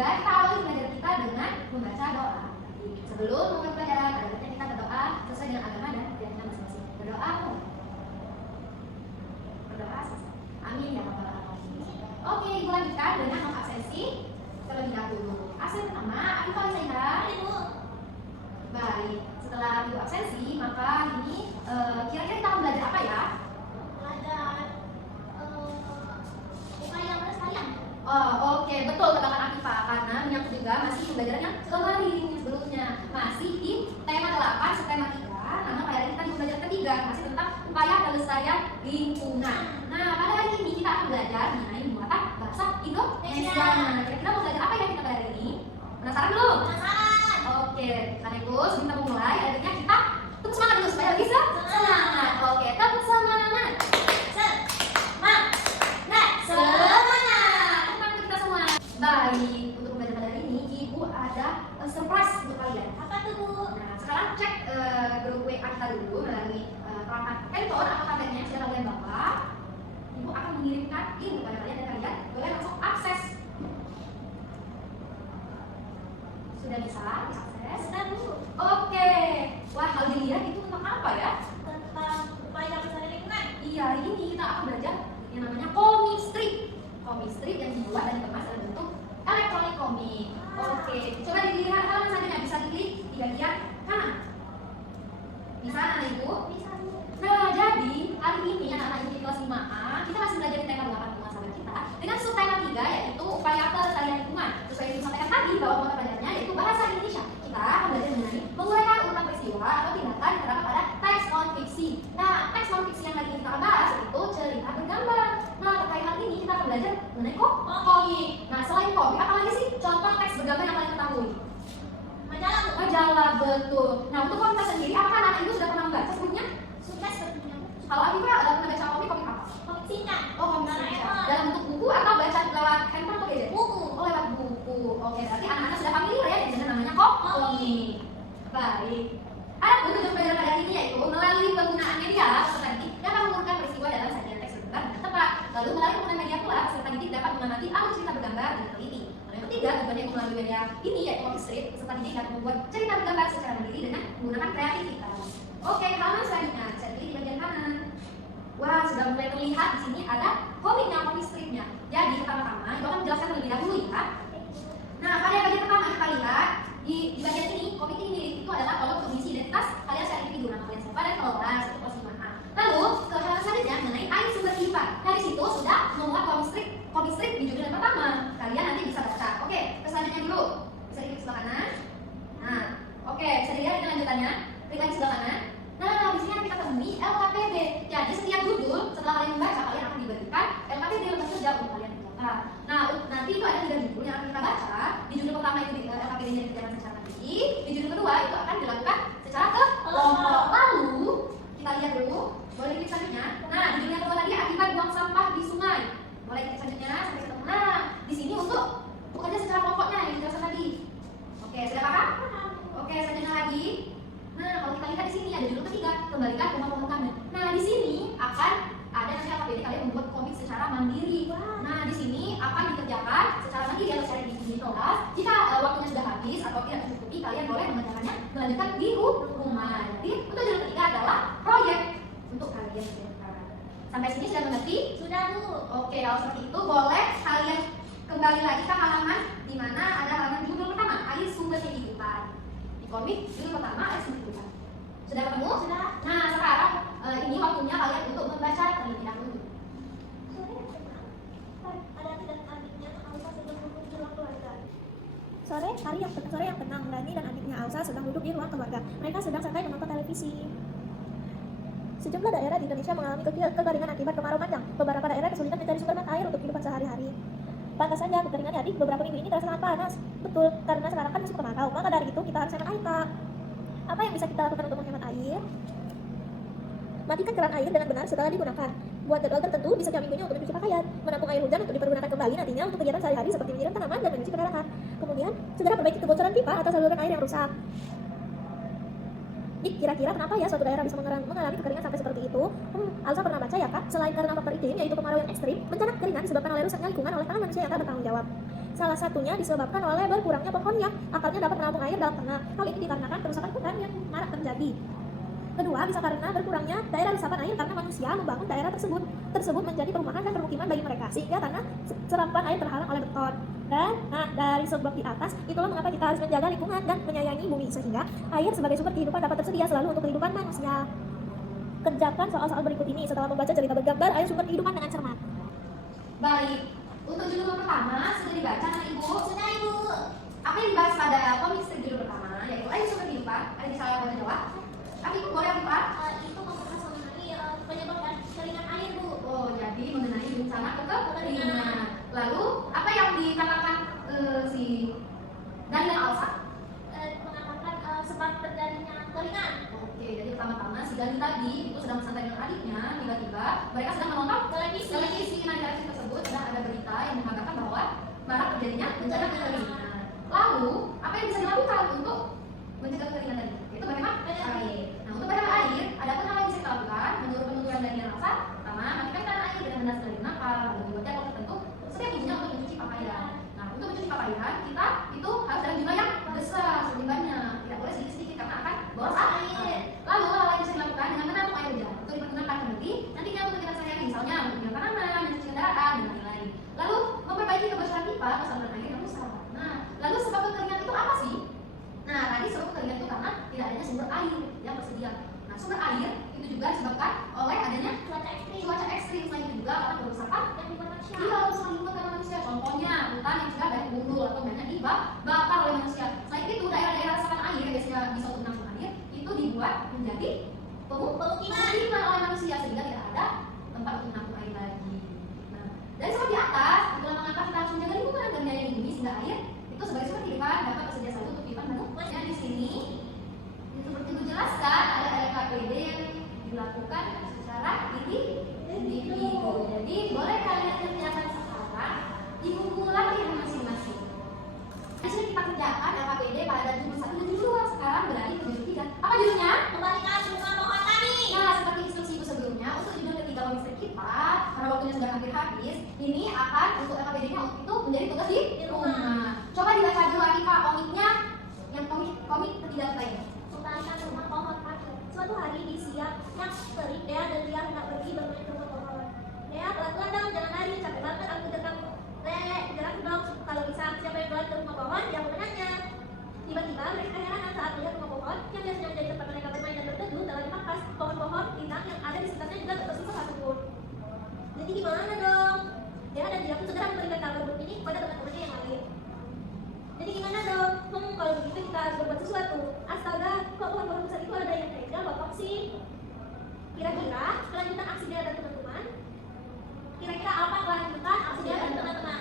juga kita awali pelajaran kita dengan membaca doa. Sebelum memulai pelajaran, pada baiknya kita berdoa sesuai dengan agama dan keyakinan masing-masing. Berdoa, amin ya rabbal alamin. Oke, ibu lanjutkan dengan absensi terlebih dahulu. Absen pertama, Ibu Falisaiha. Baik, setelah ibu absensi, maka ini kira-kira kita akan belajar apa ya? Upaya pelestarian. Oke, betul katakan Akifah, karena menyangkut juga masih pembelajaran yang kemarin sebelumnya masih di tema 8 subtema 3. Namun pada hari ini kita di pembelajaran ketiga masih tentang upaya pelestarian lingkungan. Nah, pada hari ini kita akan belajar mengenai muatan bahasa Indonesia. Kira-kita mau belajar apa ya kita pada hari ini? Penasaran belum? Penasaran. Oke, karena itu sebelum kita mulai, adanya kita tepuk semangat dulu supaya lebih semangat. Oke, tepuk semangat. Baik, untuk pembelajaran hari ini Ibu ada surprise untuk kalian. Apa tuh, Bu? Nah, sekarang cek grup WA kita dulu melalui perangkat handphone atau tabletnya sudah kalian bawa. Ibu akan mengirimkan link kepada kalian dan kalian boleh langsung akses. Sudah bisa diakses? Sudah, Bu. Oke. Wah, kalau dilihat itu tentang apa ya? Tentang upaya pelestarian lingkungan. Iya, hari ini kita akan belajar yang namanya komik strip. Komik strip yang dibuat dan dikemas dalam bentuk elektronik komik. Oke, coba dilihat halaman selanjutnya, bisa diklik di bagian kanan. Bisa anak Ibu? Bisa, Bu. Nah, jadi hari ini anak-anak Ibu di kelas 5A kita masih belajar di tema 8 sahabat kita dengan subtema 3 yaitu upaya pelestarian lingkungan. Sesuai yang disampaikan tadi bahwa mata pelajarannya yaitu bahasa Indonesia. Kita akan belajar mengenai menguraikan urutan peristiwa atau tindakan yang terdapat pada teks non fiksi. Nah, teks non fiksi yang hari ini kita bahas itu cerita bergambar. Nah, terkait hal ini kita akan belajar mengenai komik. Nah, selain komik, apa lagi sih contoh teks bergambar yang kalian ketahui? Majalah, Bu. Majalah, betul. Nah, untuk komik sendiri, apakah anak Ibu sudah pernah membaca sebelumnya? Sudah sepertinya, Bu. Kalau Afifah pernah baca komik apa? Komik singkat. Oh, komik Doraemon. singkat. Dalam bentuk buku atau baca lewat handphone atau gadget? Buku. Oh, lewat buku. Oke, berarti anak-anak sudah familiar ya dengan namanya komik. Baik. Ada pun tujuan pelajaran pada hari ini yaitu melalui penggunaan media peserta didik dapat mengurutkan peristiwa dalam sajian teks bergambar dengan tepat. Lalu melalui penggunaan media pula peserta didik dapat mengamati alur cerita bergambar dengan teliti. Lalu yang ketiga, tujuannya melalui media ini yaitu komik strip, peserta didik dapat membuat cerita bergambar secara mandiri dengan menggunakan kreativitas. Oke, halaman selanjutnya bisa dipilih di bagian kanan. Wah, sudah mulai terlihat di sini ada komiknya, komik stripnya. Jadi pertama-tama, Ibu akan menjelaskan terlebih dahulu ya. Nah, pada bagian pertama kita lihat di bagian ini, komik ini itu adalah kolom untuk mengisi identitas kalian secara individu, nama kalian siapa dan kelas itu kelas 5A. Lalu ke halaman selanjutnya mengenai air sumber kehidupan. Nah, di situ sudah memuat komik strip di judul yang pertama. Kalian nanti bisa baca. Oke, ke selanjutnya dulu. Bisa diklik sebelah kanan. Nah, oke, bisa dilihat ini lanjutannya. Klik lagi sebelah kanan. Nah, di sini kita temui LKPD. Jadi setiap judul setelah kalian membaca, kalian akan diberikan LKPD lembar kerja untuk kalian kerjakan. Nah, nanti itu ada 3 judul yang akan kita baca. Di judul pertama itu LKPD-nya dikerjakan secara mandiri. Di judul kedua itu akan dilakukan secara kelompok. Lalu kita lihat dulu. Boleh klik selanjutnya. Nah, judul yang kedua tadi akibat buang sampah di sungai. Boleh klik selanjutnya sampai ketemu. Nah, di sini untuk bekerja secara kelompoknya yang dijelaskan tadi. Oke, sudah paham? Oke, selanjutnya lagi. Nah, kalau kita lihat di sini ada judul ketiga, kembalikan rumah kamu. Nah, di sini akan ada nanti LKPD kalian membuat komik secara mandiri. Nah, di sini akan dikerjakan secara mandiri atau secara individu di kelas. Jika waktunya sudah habis atau tidak mencukupi, kalian boleh mengerjakannya melanjutkan di rumah. Jadi, untuk judul ketiga adalah proyek untuk kalian kerjakan. Sampai sini sudah mengerti? Sudah, Bu. Oke, kalau seperti itu boleh kalian kembali lagi ke halaman di mana ada halaman judul pertama, air sumber kehidupan. Di komik judul pertama air sumber kehidupan. Sudah ketemu? Sudah. Nah, sekarang ini waktunya kalian untuk membaca terlebih dahulu. Ada adik dan adiknya Alsa sedang duduk di ruang keluarga. Sore yang tenang, Dani dan adiknya Alsa sedang duduk di ruang keluarga. Mereka sedang santai menonton televisi. Sejumlah daerah di Indonesia mengalami kekeringan akibat kemarau panjang. Beberapa daerah kesulitan mencari sumber mata air untuk kehidupan sehari-hari. Pantas saja kekeringan di beberapa minggu ini terasa sangat panas. Betul, karena sekarang kan musim kemarau. Maka dari itu kita harus hemat air, Kak. Apa yang bisa kita lakukan untuk menghemat air? Matikan keran air dengan benar setelah digunakan. Buat jadwal tertentu di setiap minggunya untuk mencuci pakaian. Menampung air hujan untuk dipergunakan kembali nantinya untuk kegiatan sehari-hari seperti menyiram tanaman dan menyuci kendaraan. Kemudian, segera perbaiki kebocoran pipa atau saluran air yang rusak. Kira-kira kenapa ya suatu daerah bisa mengalami kekeringan sampai seperti itu? Alsa pernah baca ya, Kak, selain karena faktor iklim yaitu kemarau yang ekstrim, bencana kekeringan disebabkan oleh rusaknya lingkungan oleh tangan manusia yang tak bertanggung jawab. Salah satunya disebabkan oleh berkurangnya pohon yang akarnya dapat menampung air dalam tanah. Hal ini dikarenakan kerusakan hutan yang marak terjadi. Kedua, bisa karena berkurangnya daerah resapan air karena manusia membangun daerah tersebut menjadi perumahan dan permukiman bagi mereka, sehingga tanah serapan air terhalang oleh beton. Dan dari sebab di atas, itulah mengapa kita harus menjaga lingkungan dan menyayangi bumi, sehingga air sebagai sumber kehidupan dapat tersedia selalu untuk kehidupan manusia. Kerjakan soal-soal berikut ini setelah membaca cerita bergambar air sumber kehidupan dengan cermat. Baik, untuk judul pertama sudah dibaca kan Ibu? Sudah Ibu. Apa yang dibahas pada komik strip judul pertama, yaitu air sumber kehidupan. Ada di saya baca jawab. Tapi boleh apa Pak? Itu membahas mengenai penyebab dan keringan air Bu. Oh, jadi mengenai bencana kekeringan. Lalu apa yang dikatakan si Daniel Alsa? Mengatakan sebab terjadinya keringan. Oke, jadi pertama-tama si Dani tadi itu sedang bersantai dengan adiknya, tiba-tiba mereka sedang menonton televisi. Nah, di televisi tersebut sedang ada berita yang mengatakan bahwa marak terjadinya bencana kekeringan. Lalu, apa yang bisa dilakukan untuk mencegah kekeringan tadi? Itu bagaimana? Air. Nah, untuk mencegah air, ada apa yang bisa kita lakukan? Menurut penuturan Daniel Alsa, pertama, matikan keran air dengan benda sekali nakal, lalu membuatnya kalau tertentu setiap ibunya untuk mencuci pakaian. Nah, untuk mencuci pakaian, kita itu harus dalam jumlah yang besar, lebih banyak. Tidak boleh sedikit-sedikit karena akan boros air. Lalu hal lain bisa dilakukan dengan menampung air hujan untuk dipergunakan nantinya untuk kita sehari-hari, misalnya menyiram tanaman, mencuci kendaraan, dan lain-lain. Lalu memperbaiki kebersihan pipa atau saluran air yang rusak. Nah, lalu sebab kekeringan itu apa sih? Nah, tadi sebab kekeringan itu karena tidak adanya sumber air yang tersedia. Nah, sumber air itu juga disebabkan oleh adanya cuaca ekstrim. Selain itu juga karena kerusakan yang dibuat manusia. Iya, kerusakan lingkungan karena manusia. Contohnya hutan yang sudah banyak gundul atau banyak dibakar oleh manusia. Selain itu daerah-daerah resapan air yang biasanya bisa untuk menampung air itu dibuat menjadi pemukiman oleh manusia sehingga tidak ada tempat untuk menampung air lagi. Nah, dari sebab di atas itulah mengapa kita harus menjaga lingkungan dan menyayangi bumi sehingga air itu sebagai sumber kehidupan dapat tersedia selalu untuk kehidupan manusia. Di sini seperti itu jelaskan ada LKPD yang dilakukan secara individu. Jadi boleh kalian kerjakan sekarang di buku latihan masing-masing. Di sini kita kerjakan LKPD pada judul 1 dan judul 2. Sekarang beralih ke judul 3. Apa judulnya? Kembalikan rumah pohon kami. Nah, seperti instruksi ibu sebelumnya, untuk judul ketiga komik kita, karena waktunya sudah hampir habis, ini akan untuk LKPD-nya itu menjadi tugas di rumah. Coba dibaca dulu lagi Pak komiknya, yang komik ketiga kita ini. Kembalikan rumah pohon kami. Suatu hari di siang yang terik, Dea dan Lia hendak pergi bermain ke rumah pohon. Dea, pelan-pelan dong, jangan lari, capek banget aku kejar kamu. Gerak dong, kalau bisa siapa yang duluan ke rumah pohon, dia pemenangnya. Tiba-tiba mereka keheranan saat melihat rumah pohon yang biasanya menjadi tempat mereka bermain dan berteduh telah dipangkas. Pohon-pohon rindang yang ada di sekitarnya juga tak tersisa satupun. Jadi gimana dong? Dea dan Lia pun segera memberikan kabar buruk ini kepada teman-temannya yang lain. Jadi gimana dong? Kalau begitu kita harus berbuat sesuatu. Astaga, kok pohon-pohon besar itu ada yang tega, Bapak sih? Kira-kira kelanjutan aksi Dea dan teman-teman? Kira-kira apa kelanjutan aksi Dea dan teman-teman?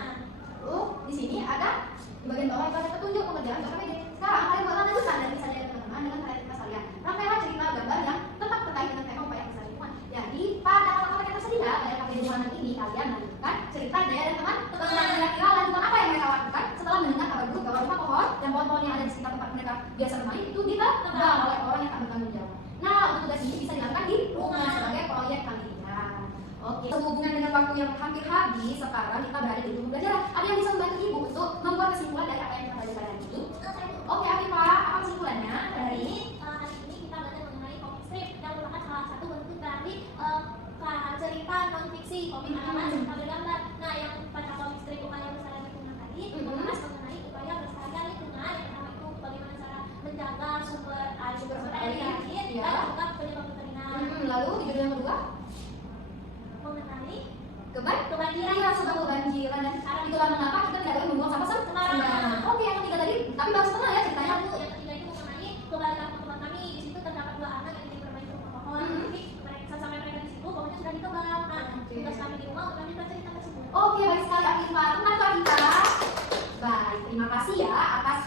Di sini ada di bagian bawah ada petunjuk pengerjaan LKPD. Sekarang kalian bakal lanjutkan dari kisah Dea dan teman-teman dengan kreativitas kalian. Rangkailah cerita gambar yang tetap terkait dengan tema upaya besar lingkungan. Jadi pada kata-kata yang tersedia pada LKPD bulan ini kalian lanjutkan cerita Dea dan teman-teman. Kira-kira lanjutan apa yang mereka lakukan setelah mendengar kabar buruk bahwa rumah pohon dan pohon-pohon yang ada di sekitar tempat mereka biasa bermain itu ditebang oleh orang yang tak bertanggung jawab. Nah, untuk tugas ini bisa dilakukan di rumah sebagai proyek kalian. Oke, sehubungan dengan waktu yang hampir habis, sekarang kita berada di buku belajar. Ada yang bisa membantu ibu untuk membuat kesimpulan dari apa yang kita belajar hari ini? Oke, Afifah, apa kesimpulannya dari Hari ini kita belajar mengenai komik strip yang merupakan salah satu bentuk dari cerita non fiksi, komik anak cerita bergambar. Nah, yang pada komik strip upaya pelestarian lingkungan tadi membahas mengenai upaya pelestarian lingkungan, yang pertama itu bagaimana cara menjaga sumber air air, dan juga penyebab kekeringan. Lalu di judul yang kedua Mengenai kebanjiran ya, sebab kebanjiran dan itulah mengapa kita tidak boleh membuang sampah sembarangan. Oke, yang ketiga tadi tapi baru setengah ya ceritanya. yang ketiga itu mengenai kembalikan teman kami. Di situ terdapat dua anak yang ingin bermain di rumah pohon. Tapi mereka sampai mereka di situ pohonnya sudah ditebang. Nah, tugas kami di rumah untuk melanjutkan cerita tersebut. Oke, baik sekali Afifah. Tenang tuh Afifah. Baik, terima kasih ya atas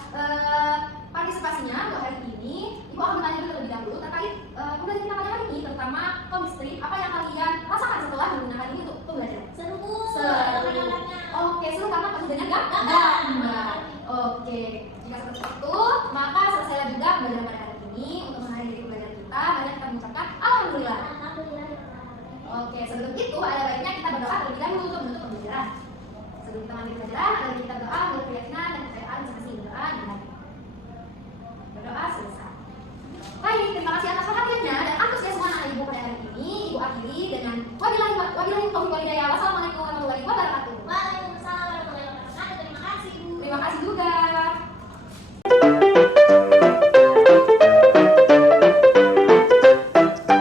partisipasinya untuk hari ini. Ibu akan bertanya dulu terlebih dahulu terkait pembelajaran kita pada hari ini, terutama komik strip. Apa yang kalian rasakan setelah menggunakan ini untuk pembelajaran? Seru. Oke, seru karena pembelajarannya gambar. Oke, jika seperti itu, maka selesailah juga pembelajaran pada hari ini. Untuk mengakhiri pembelajaran kita, mari kita mengucapkan alhamdulillah. Alhamdulillah. Oke, sebelum itu ada baiknya kita berdoa terlebih dahulu untuk menutup pembelajaran. Sebelum kita lanjut pelajaran, mari kita doa, berkeyakinan dan kepercayaan masing-masing. Berdoa dimulai. Berdoa selesai. Baik, terima kasih atas perhatiannya dan antusias semua anak ibu pada hari ini. Ibu akhiri dengan wabillahi taufiq wal hidayah. Wassalamualaikum warahmatullahi wabarakatuh.